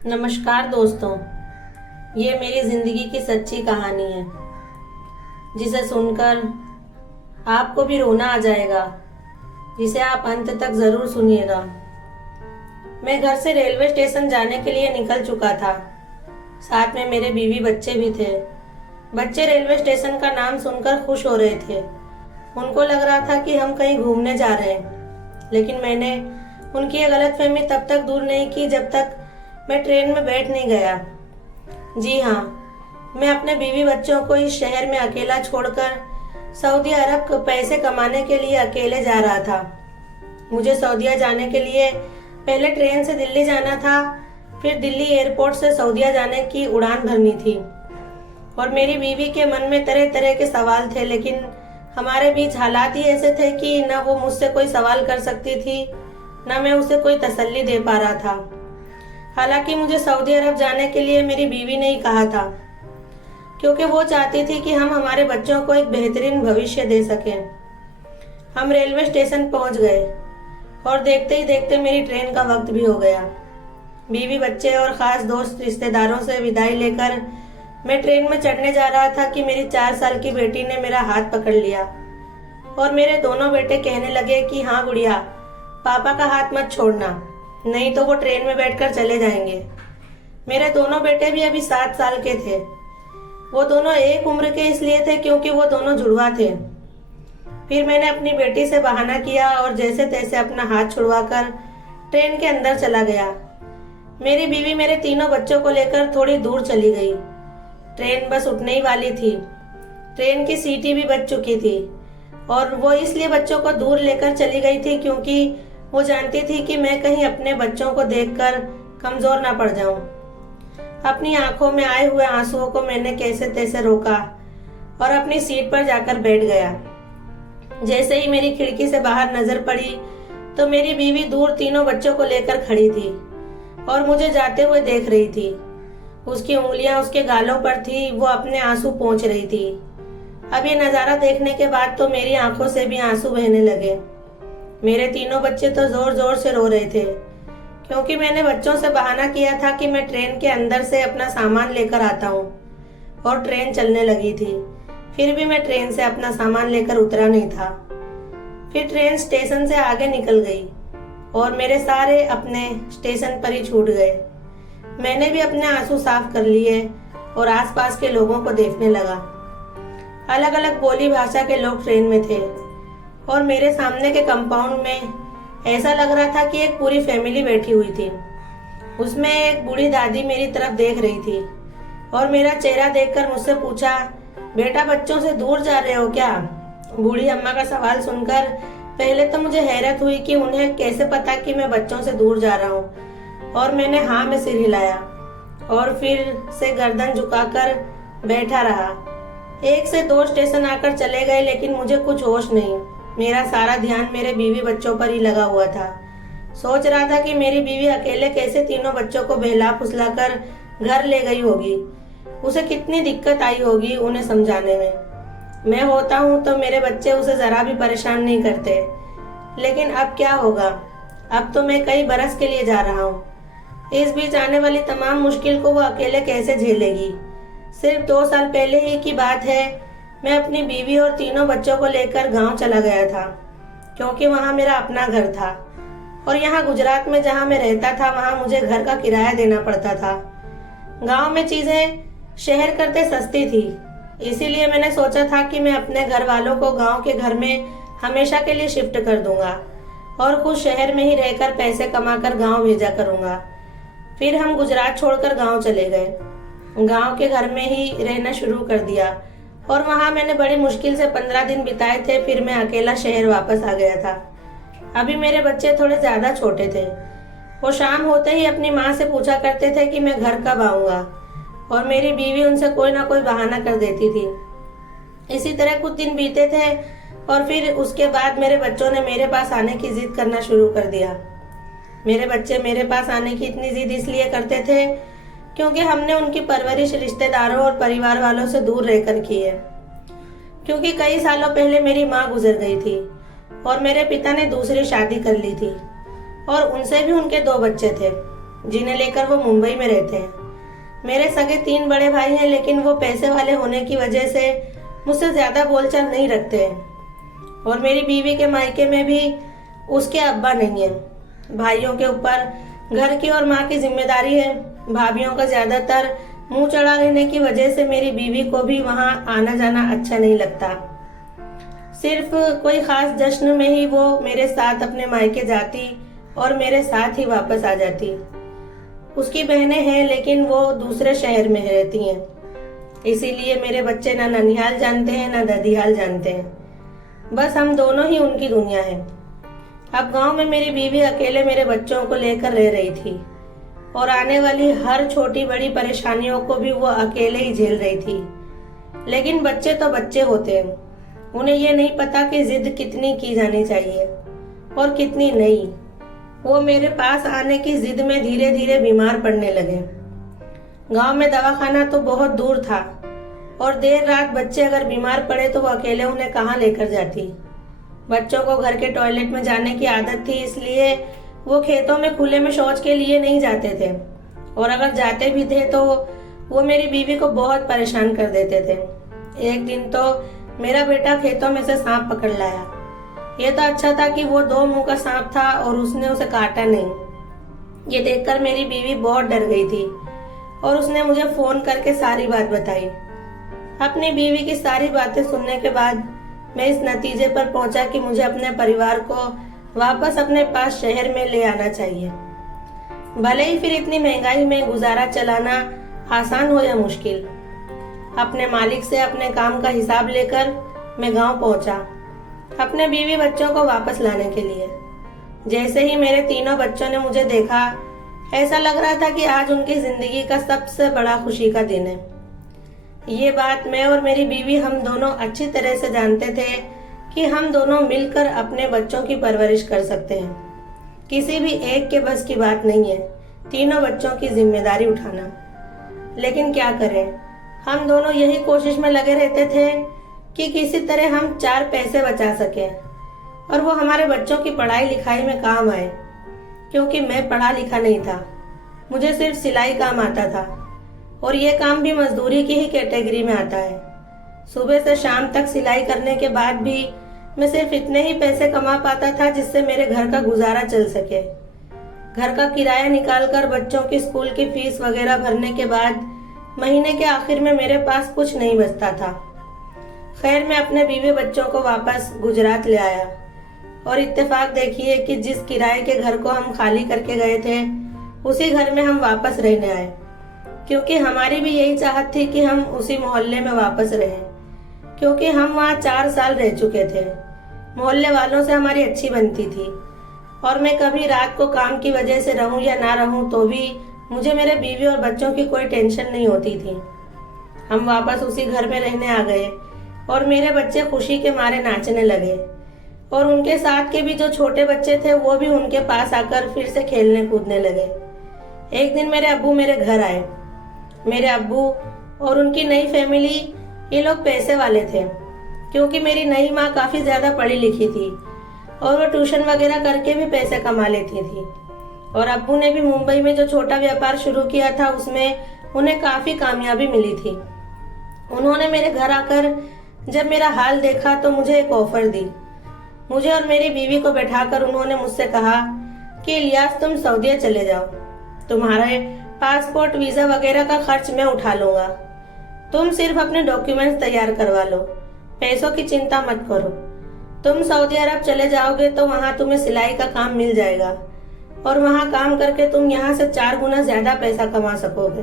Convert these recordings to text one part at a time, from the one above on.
नमस्कार दोस्तों, ये मेरी ज़िंदगी की सच्ची कहानी है जिसे सुनकर आपको भी रोना आ जाएगा, जिसे आप अंत तक ज़रूर सुनिएगा। मैं घर से रेलवे स्टेशन जाने के लिए निकल चुका था। साथ में मेरे बीवी बच्चे भी थे। बच्चे रेलवे स्टेशन का नाम सुनकर खुश हो रहे थे। उनको लग रहा था कि हम कहीं घूमने जा रहे हैं, लेकिन मैंने उनकी ये गलतफहमी तब तक दूर नहीं की जब तक मैं ट्रेन में बैठ नहीं गया। जी हाँ, मैं अपने बीवी बच्चों को इस शहर में अकेला छोड़कर सऊदी अरब पैसे कमाने के लिए अकेले जा रहा था। मुझे सऊदीया जाने के लिए पहले ट्रेन से दिल्ली जाना था, फिर दिल्ली एयरपोर्ट से सऊदीया जाने की उड़ान भरनी थी। और मेरी बीवी के मन में तरह तरह के सवाल थे, लेकिन हमारे बीच हालात ही ऐसे थे कि न वो मुझसे कोई सवाल कर सकती थी, न मैं उसे कोई तसल्ली दे पा रहा था। हालांकि मुझे सऊदी अरब जाने के लिए मेरी बीवी ने ही कहा था, क्योंकि वो चाहती थी कि हम हमारे बच्चों को एक बेहतरीन भविष्य दे सकें। हम रेलवे स्टेशन पहुंच गए और देखते ही देखते मेरी ट्रेन का वक्त भी हो गया। बीवी बच्चे और खास दोस्त रिश्तेदारों से विदाई लेकर मैं ट्रेन में चढ़ने जा रहा था कि मेरी 4 साल की बेटी ने मेरा हाथ पकड़ लिया और मेरे दोनों बेटे कहने लगे कि हाँ गुड़िया, पापा का हाथ मत छोड़ना, नहीं तो वो ट्रेन में बैठकर चले जाएंगे। मेरे दोनों बेटे भी अभी 7 साल के थे। वो दोनों एक उम्र के इसलिए थे क्योंकि वो दोनों जुड़वा थे। फिर मैंने अपनी बेटी से बहाना किया और जैसे तैसे अपना हाथ छुड़वाकर ट्रेन के अंदर चला गया। मेरी बीवी मेरे तीनों बच्चों को लेकर थोड़ी दूर चली गई। ट्रेन बस उठने ही वाली थी। ट्रेन की सीटी भी बज चुकी थी और वो इसलिए बच्चों को दूर लेकर चली गई थी क्योंकि वो जानती थी कि मैं कहीं अपने बच्चों को देखकर कमजोर ना पड़ जाऊं। अपनी आंखों में आए हुए आंसुओं को मैंने कैसे तैसे रोका और अपनी सीट पर जाकर बैठ गया। जैसे ही मेरी खिड़की से बाहर नजर पड़ी तो मेरी बीवी दूर तीनों बच्चों को लेकर खड़ी थी और मुझे जाते हुए देख रही थी। उसकी उंगलियां उसके गालों पर थी, वो अपने आंसू पोंछ रही थी। अब ये नजारा देखने के बाद तो मेरी आंखों से भी आंसू बहने लगे। मेरे तीनों बच्चे तो जोर जोर से रो रहे थे क्योंकि मैंने बच्चों से बहाना किया था कि मैं ट्रेन के अंदर से अपना सामान लेकर आता हूँ और ट्रेन चलने लगी थी। फिर भी मैं ट्रेन से अपना सामान लेकर उतरा नहीं था। फिर ट्रेन स्टेशन से आगे निकल गई और मेरे सारे अपने स्टेशन पर ही छूट गए। मैंने भी अपने आंसू साफ कर लिए और आसपास के लोगों को देखने लगा। अलग अलग बोली भाषा के लोग ट्रेन में थे और मेरे सामने के कंपाउंड में ऐसा लग रहा था कि एक पूरी फैमिली बैठी हुई थी। उसमें एक बूढ़ी दादी मेरी तरफ देख रही थी और मेरा चेहरा देखकर मुझसे पूछा, बेटा बच्चों से दूर जा रहे हो क्या? बूढ़ी अम्मा का सवाल सुनकर पहले तो मुझे हैरत हुई कि उन्हें कैसे पता कि मैं बच्चों से दूर जा रहा हूँ, और मैंने हाँ में सिर हिलाया और फिर से गर्दन झुकाकर बैठा रहा। 1 से 2 स्टेशन आकर चले गए, लेकिन मुझे कुछ होश नहीं। मेरा सारा ध्यान मेरे बीवी बच्चों पर ही लगा हुआ था। सोच रहा था कि मेरी बीवी अकेले कैसे तीनों बच्चों को बहला फुसला कर घर ले गई होगी। उसे कितनी दिक्कत आई होगी उन्हें समझाने में। मैं होता हूँ तो मेरे बच्चे उसे जरा भी परेशान नहीं करते, लेकिन अब क्या होगा? अब तो मैं कई बरस के लिए जा रहा हूँ। इस बीच आने वाली तमाम मुश्किल को वो अकेले कैसे झेलेगी? सिर्फ 2 साल पहले ही की बात है, मैं अपनी बीवी और तीनों बच्चों को लेकर गांव चला गया था क्योंकि वहां मेरा अपना घर था और यहाँ गुजरात में जहां मैं रहता था वहां मुझे घर का किराया देना पड़ता था। गांव में चीजें शहर करते सस्ती थी, इसीलिए मैंने सोचा था कि मैं अपने घर वालों को गांव के घर में हमेशा के लिए शिफ्ट कर दूंगा और खुद शहर में ही रहकर पैसे कमाकर गाँव भेजा करूंगा। फिर हम गुजरात छोड़कर गाँव चले गए। गाँव के घर में ही रहना शुरू कर दिया और वहां मैंने बड़ी मुश्किल से 15 दिन बिताए थे। फिर मैं अकेला शहर वापस आ गया था। अभी मेरे बच्चे थोड़े ज्यादा छोटे थे। वो शाम होते ही अपनी माँ से पूछा करते थे कि मैं घर कब आऊंगा, और मेरी बीवी उनसे कोई ना कोई बहाना कर देती थी। इसी तरह कुछ दिन बीते थे और फिर उसके बाद मेरे बच्चों ने मेरे पास आने की जिद करना शुरू कर दिया। मेरे बच्चे मेरे पास आने की इतनी जिद इसलिए करते थे क्योंकि हमने उनकी परवरिश रिश्तेदारों और परिवार वालों से दूर रहकर की है। क्योंकि कई सालों पहले मेरी माँ गुजर गई थी और मेरे पिता ने दूसरी शादी कर ली थी और उनसे भी उनके 2 बच्चे थे। जिन्हें लेकर वो मुंबई में रहते हैं। मेरे सगे 3 बड़े भाई हैं, लेकिन वो पैसे वाले होने की वजह से मुझसे ज्यादा बोलचाल नहीं रखते हैं। और मेरी बीवी के मायके में भी उसके अब्बा नहीं है। भाइयों के ऊपर घर की और माँ की जिम्मेदारी है। भाभीियों का ज्यादातर मुंह चढ़ा रहने की वजह से मेरी बीवी को भी वहाँ आना जाना अच्छा नहीं लगता। सिर्फ कोई खास जश्न में ही वो मेरे साथ अपने मायके जाती और मेरे साथ ही वापस आ जाती। उसकी बहनें हैं, लेकिन वो दूसरे शहर में रहती हैं, इसीलिए मेरे बच्चे ना ननिहाल जानते हैं ना ददिहाल जानते हैं। बस हम दोनों ही उनकी दुनिया है। अब गांव में मेरी बीवी अकेले मेरे बच्चों को लेकर रह रही थी और आने वाली हर छोटी बड़ी परेशानियों को भी वो अकेले ही झेल रही थी। लेकिन बच्चे तो बच्चे होते हैं, उन्हें ये नहीं पता कि जिद कितनी की जानी चाहिए और कितनी नहीं। वो मेरे पास आने की जिद में धीरे धीरे बीमार पड़ने लगे। गांव में दवाखाना तो बहुत दूर था और देर रात बच्चे अगर बीमार पड़े तो वो अकेले उन्हें कहाँ लेकर जाती। बच्चों को घर के टॉयलेट में जाने की आदत थी, इसलिए वो खेतों में खुले में शौच के लिए नहीं जाते थे, और अगर जाते भी थे तो वो मेरी बीवी को बहुत परेशान कर देते थे। एक दिन तो मेरा बेटा खेतों में से सांप पकड़ लाया। ये तो अच्छा था कि वो 2 मुंह का सांप था और उसने उसे काटा नहीं। ये देखकर मेरी बीवी बहुत डर गई थी और उसने मुझे फोन करके सारी बात बताई। अपनी बीवी की सारी बातें सुनने के बाद मैं इस नतीजे पर पहुंचा कि मुझे अपने परिवार को वापस अपने पास शहर में ले आना चाहिए। भले ही फिर इतनी महंगाई में गुजारा चलाना आसान हो या मुश्किल। अपने मालिक से अपने काम का हिसाब लेकर मैं गांव पहुंचा, अपने बीवी बच्चों को वापस लाने के लिए। जैसे ही मेरे तीनों बच्चों ने मुझे देखा, ऐसा लग रहा था कि आज उनकी जिंदगी का सबसे बड़ा खुशी का दिन है। ये बात मैं और मेरी बीवी हम दोनों अच्छी तरह से जानते थे कि हम दोनों मिलकर अपने बच्चों की परवरिश कर सकते हैं। किसी भी एक के बस की बात नहीं है तीनों बच्चों की जिम्मेदारी उठाना। लेकिन क्या करें, हम दोनों यही कोशिश में लगे रहते थे कि किसी तरह हम 4 पैसे बचा सकें और वो हमारे बच्चों की पढ़ाई लिखाई में काम आए। क्योंकि मैं पढ़ा लिखा नहीं था, मुझे सिर्फ सिलाई काम आता था, और ये काम भी मजदूरी की ही कैटेगरी में आता है। सुबह से शाम तक सिलाई करने के बाद भी मैं सिर्फ इतने ही पैसे कमा पाता था जिससे मेरे घर का गुजारा चल सके। घर का किराया निकालकर बच्चों की स्कूल की फीस वगैरह भरने के बाद महीने के आखिर में मेरे पास कुछ नहीं बचता था। खैर, मैं अपने बीवी बच्चों को वापस गुजरात ले आया और इत्तेफाक देखिए कि जिस किराए के घर को हम खाली करके गए थे उसी घर में हम वापस रहने आए, क्योंकि हमारी भी यही चाहत थी कि हम उसी मोहल्ले में वापस रहें, क्योंकि हम वहाँ 4 साल रह चुके थे। मोहल्ले वालों से हमारी अच्छी बनती थी और मैं कभी रात को काम की वजह से रहूं या ना रहूं तो भी मुझे मेरे बीवी और बच्चों की कोई टेंशन नहीं होती थी। हम वापस उसी घर में रहने आ गए और मेरे बच्चे खुशी के मारे नाचने लगे, और उनके साथ के भी जो छोटे बच्चे थे वो भी उनके पास आकर फिर से खेलने कूदने लगे। एक दिन मेरे अब्बू मेरे घर आए। मेरे अब्बू और उनकी नई फैमिली, ये लोग पैसे वाले थे, क्योंकि मेरी नई माँ काफी ज्यादा पढ़ी लिखी थी और वो ट्यूशन वगैरह करके भी पैसे कमा लेती थी। और अब्बू ने भी मुंबई में जो छोटा व्यापार शुरू किया था उसमें उन्हें काफी कामयाबी मिली थी। उन्होंने मेरे घर आकर जब मेरा हाल देखा तो मुझे एक ऑफर दी। मुझे और मेरी बीवी को बैठाकर उन्होंने मुझसे कहा कि इलियास, तुम सऊदीया चले जाओ, तुम्हारे पासपोर्ट वीजा वगैरह का खर्च मैं उठा लूंगा, तुम सिर्फ अपने डॉक्यूमेंट्स तैयार करवा लो, पैसों की चिंता मत करो। तुम सऊदी अरब चले जाओगे तो वहाँ तुम्हें सिलाई का काम मिल जाएगा और वहाँ काम करके तुम यहाँ से 4 गुना ज्यादा पैसा कमा सकोगे।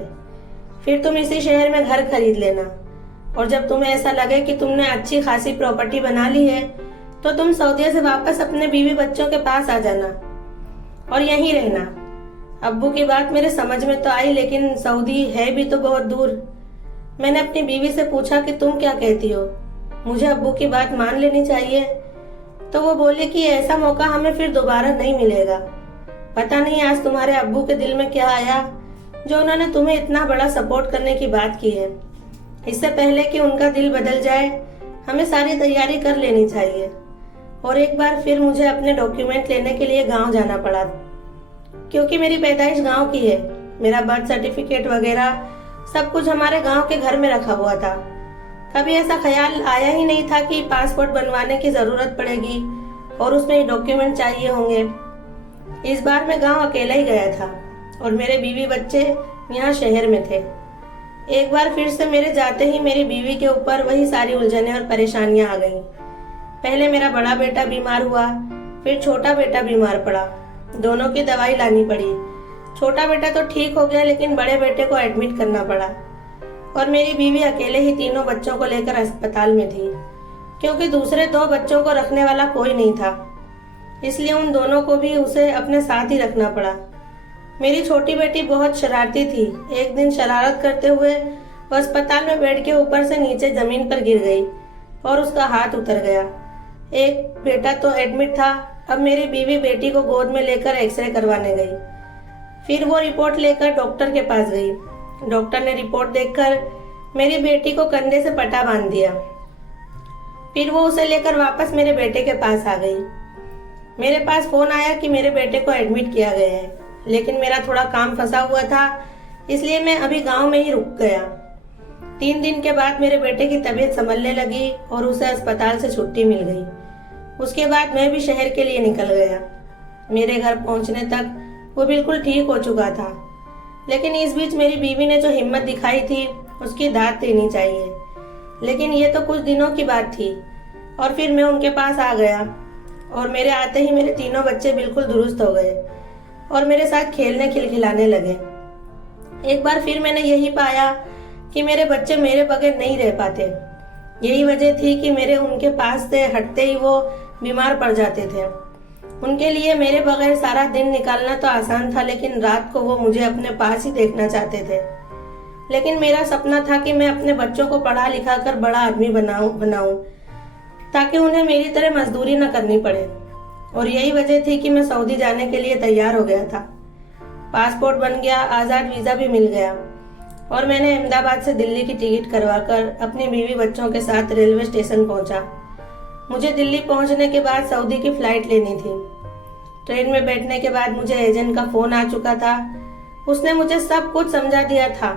फिर तुम इसी शहर में घर खरीद लेना, और जब तुम्हें ऐसा लगे कि तुमने अच्छी खासी प्रॉपर्टी बना ली है तो तुम सऊदीया से वापस अपने बीवी बच्चों के पास आ जाना और यहीं रहना। अब्बू की बात मेरे समझ में तो आई, लेकिन सऊदी है भी तो बहुत दूर। मैंने अपनी बीवी से पूछा कि तुम क्या कहती हो, मुझे अब्बू की बात मान लेनी चाहिए? तो वो बोले कि ऐसा मौका हमें फिर दोबारा नहीं मिलेगा। पता नहीं आज तुम्हारे अब्बू के दिल में क्या आया जो उन्होंने तुम्हें इतना बड़ा सपोर्ट करने की बात की है। इससे पहले कि उनका दिल बदल जाए हमें सारी तैयारी कर लेनी चाहिए। और एक बार फिर मुझे अपने डॉक्यूमेंट लेने के लिए गांव जाना पड़ा। क्योंकि मेरी पैदाइश गांव की है। मेरा बर्थ सर्टिफिकेट वगैरह सब कुछ हमारे गांव के घर में रखा हुआ था। कभी ऐसा ख्याल आया ही नहीं था कि पासपोर्ट बनवाने की जरूरत पड़ेगी और उसमें डॉक्यूमेंट चाहिए होंगे। इस बार मैं गांव अकेला ही गया था और मेरे बीवी बच्चे यहाँ शहर में थे। एक बार फिर से मेरे जाते ही मेरी बीवी के ऊपर वही सारी उलझनें और परेशानियां आ गईं। पहले मेरा बड़ा बेटा बीमार हुआ, फिर छोटा बेटा बीमार पड़ा। दोनों की दवाई लानी पड़ी। छोटा बेटा तो ठीक हो गया, लेकिन बड़े बेटे को एडमिट करना पड़ा और मेरी बीवी अकेले ही तीनों बच्चों को लेकर अस्पताल में थी, क्योंकि दूसरे 2 बच्चों को रखने वाला कोई नहीं था। इसलिए उन दोनों को भी उसे अपने साथ ही रखना पड़ा। मेरी छोटी बेटी बहुत शरारती थी। एक दिन शरारत करते हुए वो अस्पताल में बेड के ऊपर से नीचे जमीन पर गिर गई और उसका हाथ उतर गया। एक बेटा तो एडमिट था। अब मेरी बीवी बेटी को गोद में लेकर एक्सरे करवाने गई। फिर वो रिपोर्ट लेकर डॉक्टर के पास गई। डॉक्टर ने रिपोर्ट देखकर मेरी बेटी को कंधे से पट्टा बांध दिया। फिर वो उसे लेकर वापस मेरे बेटे के पास आ गई। मेरे पास फोन आया कि मेरे बेटे को एडमिट किया गया है, लेकिन मेरा थोड़ा काम फंसा हुआ था, इसलिए मैं अभी गांव में ही रुक गया। 3 दिन के बाद मेरे बेटे की तबीयत संभलने लगी और उसे अस्पताल से छुट्टी मिल गई। उसके बाद मैं भी शहर के लिए निकल गया। मेरे घर पहुंचने तक वो बिल्कुल ठीक हो चुका था, लेकिन इस बीच मेरी बीवी ने जो हिम्मत दिखाई थी उसकी दाद देनी चाहिए। लेकिन ये तो कुछ दिनों की बात थी और फिर मैं उनके पास आ गया और मेरे आते ही मेरे तीनों बच्चे बिल्कुल दुरुस्त हो गए और मेरे साथ खेलने खिलखिलाने लगे। एक बार फिर मैंने यही पाया कि मेरे बच्चे मेरे बगैर नहीं रह पाते। यही वजह थी कि मेरे उनके पास से हटते ही वो बीमार पड़ जाते थे। उनके लिए मेरे बगैर सारा दिन निकालना तो आसान था, लेकिन रात को वो मुझे अपने पास ही देखना चाहते थे। लेकिन मेरा सपना था कि मैं अपने बच्चों को पढ़ा लिखा कर बड़ा आदमी बनाऊं ताकि उन्हें मेरी तरह मजदूरी न करनी पड़े। और यही वजह थी कि मैं सऊदी जाने के लिए तैयार हो गया था। पासपोर्ट बन गया, आज़ाद वीज़ा भी मिल गया और मैंने अहमदाबाद से दिल्ली की टिकट करवाकर अपनी बीवी बच्चों के साथ रेलवे स्टेशन पहुंचा। मुझे दिल्ली पहुंचने के बाद सऊदी की फ्लाइट लेनी थी। ट्रेन में बैठने के बाद मुझे एजेंट का फोन आ चुका था। उसने मुझे सब कुछ समझा दिया था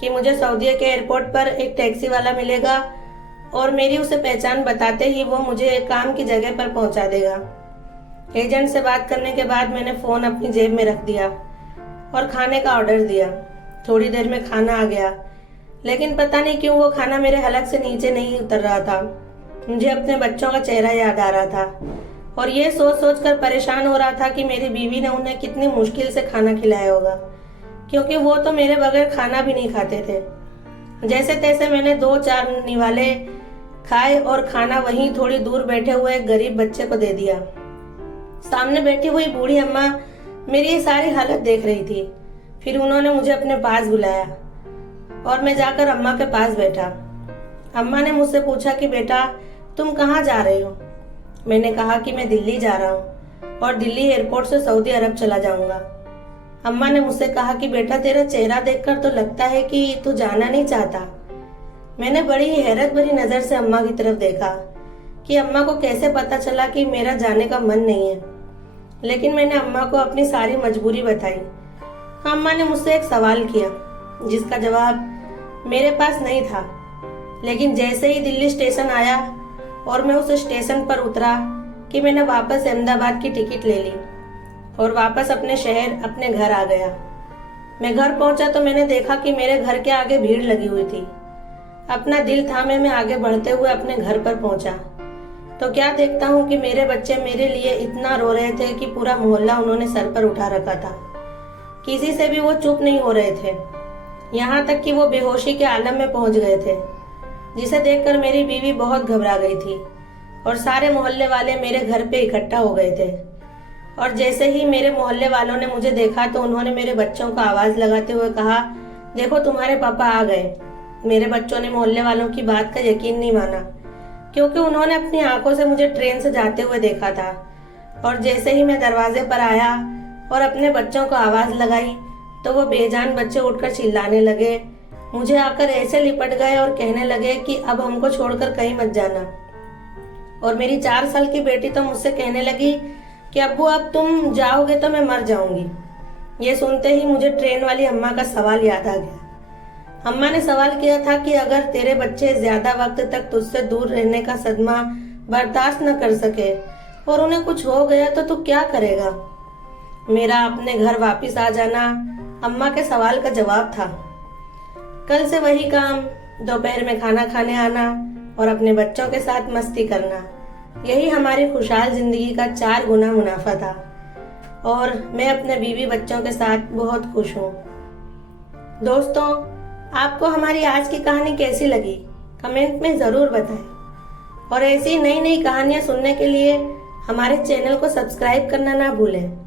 कि मुझे सऊदी के एयरपोर्ट पर एक टैक्सी वाला मिलेगा और मेरी उसे पहचान बताते ही वो मुझे काम की जगह पर पहुंचा देगा। एजेंट से बात करने के बाद मैंने फोन अपनी जेब में रख दिया और खाने का ऑर्डर दिया। थोड़ी देर में खाना आ गया, लेकिन पता नहीं क्यों वो खाना मेरे हलक से नीचे नहीं उतर रहा था। मुझे अपने बच्चों का चेहरा याद आ रहा था और ये सोच सोच कर परेशान हो रहा था कि मेरी बीवी ने उन्हें कितनी मुश्किल से खाना खिलाया होगा, क्योंकि वो तो मेरे बगैर खाना भी नहीं खाते थे। जैसे तैसे मैंने 2-4 निवाले खाए और खाना वहीं थोड़ी दूर बैठे हुए एक गरीब बच्चे को दे दिया। सामने बैठी हुई बूढ़ी अम्मा मेरी ये सारी हालत देख रही थी। फिर उन्होंने मुझे अपने पास बुलाया और मैं जाकर अम्मा के पास बैठा। अम्मा ने मुझसे पूछा कि बेटा तुम कहाँ जा रहे हो? मैंने कहा कि मैं दिल्ली जा रहा हूँ और दिल्ली एयरपोर्ट से सऊदी अरब चला जाऊंगा। अम्मा ने मुझसे कहा कि बेटा तेरा चेहरा देखकर तो लगता है कि तू जाना नहीं चाहता। मैंने बड़ी हैरत भरी नजर से अम्मा की तरफ देखा कि अम्मा को कैसे पता चला कि मेरा जाने का मन नहीं है। लेकिन मैंने अम्मा को अपनी सारी मजबूरी बताई। अम्मा ने मुझसे एक सवाल किया जिसका जवाब मेरे पास नहीं था। लेकिन जैसे ही दिल्ली स्टेशन आया और मैं उस स्टेशन पर उतरा कि मैंने वापस अहमदाबाद की टिकट ले ली और वापस अपने शहर अपने घर आ गया। मैं घर पहुंचा तो मैंने देखा कि मेरे घर के आगे भीड़ लगी हुई थी। अपना दिल थामे मैं आगे बढ़ते हुए अपने घर पर पहुंचा तो क्या देखता हूँ कि मेरे बच्चे मेरे लिए इतना रो रहे थे कि पूरा मोहल्ला उन्होंने सर पर उठा रखा था। किसी से भी वो चुप नहीं हो रहे थे, यहाँ तक कि वो बेहोशी के आलम में पहुंच गए थे, जिसे देखकर मेरी बीवी बहुत घबरा गई थी और सारे मोहल्ले वाले मेरे घर पे इकट्ठा हो गए थे। और जैसे ही मेरे मोहल्ले वालों ने मुझे देखा तो उन्होंने मेरे बच्चों को आवाज लगाते हुए कहा, देखो तुम्हारे पापा आ गए। मेरे बच्चों ने मोहल्ले वालों की बात का यकीन नहीं माना, क्योंकि उन्होंने अपनी आंखों से मुझे ट्रेन से जाते हुए देखा था। और जैसे ही मैं दरवाजे पर आया और अपने बच्चों को आवाज लगाई तो वो बेजान बच्चे उठकर चिल्लाने लगे, मुझे आकर ऐसे लिपट गए और कहने लगे कि अब हमको छोड़कर कहीं मत जाना। और मेरी 4 साल की बेटी तो मुझसे कहने लगी कि अब्बू अब तुम जाओगे तो मैं मर जाऊंगी। ये सुनते ही मुझे ट्रेन वाली अम्मा का सवाल याद आ गया। अम्मा ने सवाल किया था कि अगर तेरे बच्चे ज्यादा वक्त तक तुझसे दूर रहने का सदमा बर्दाश्त न कर सके और उन्हें कुछ हो गया तो तू क्या करेगा। मेरा अपने घर वापस आ जाना अम्मा के सवाल का जवाब था। कल से वही काम, दोपहर में खाना खाने आना और अपने बच्चों के साथ मस्ती करना, यही हमारी खुशहाल जिंदगी का 4 गुना मुनाफा था। और मैं अपने बीवी बच्चों के साथ बहुत खुश हूँ। दोस्तों, आपको हमारी आज की कहानी कैसी लगी कमेंट में ज़रूर बताएं और ऐसी नई नई कहानियाँ सुनने के लिए हमारे चैनल को सब्सक्राइब करना ना भूलें।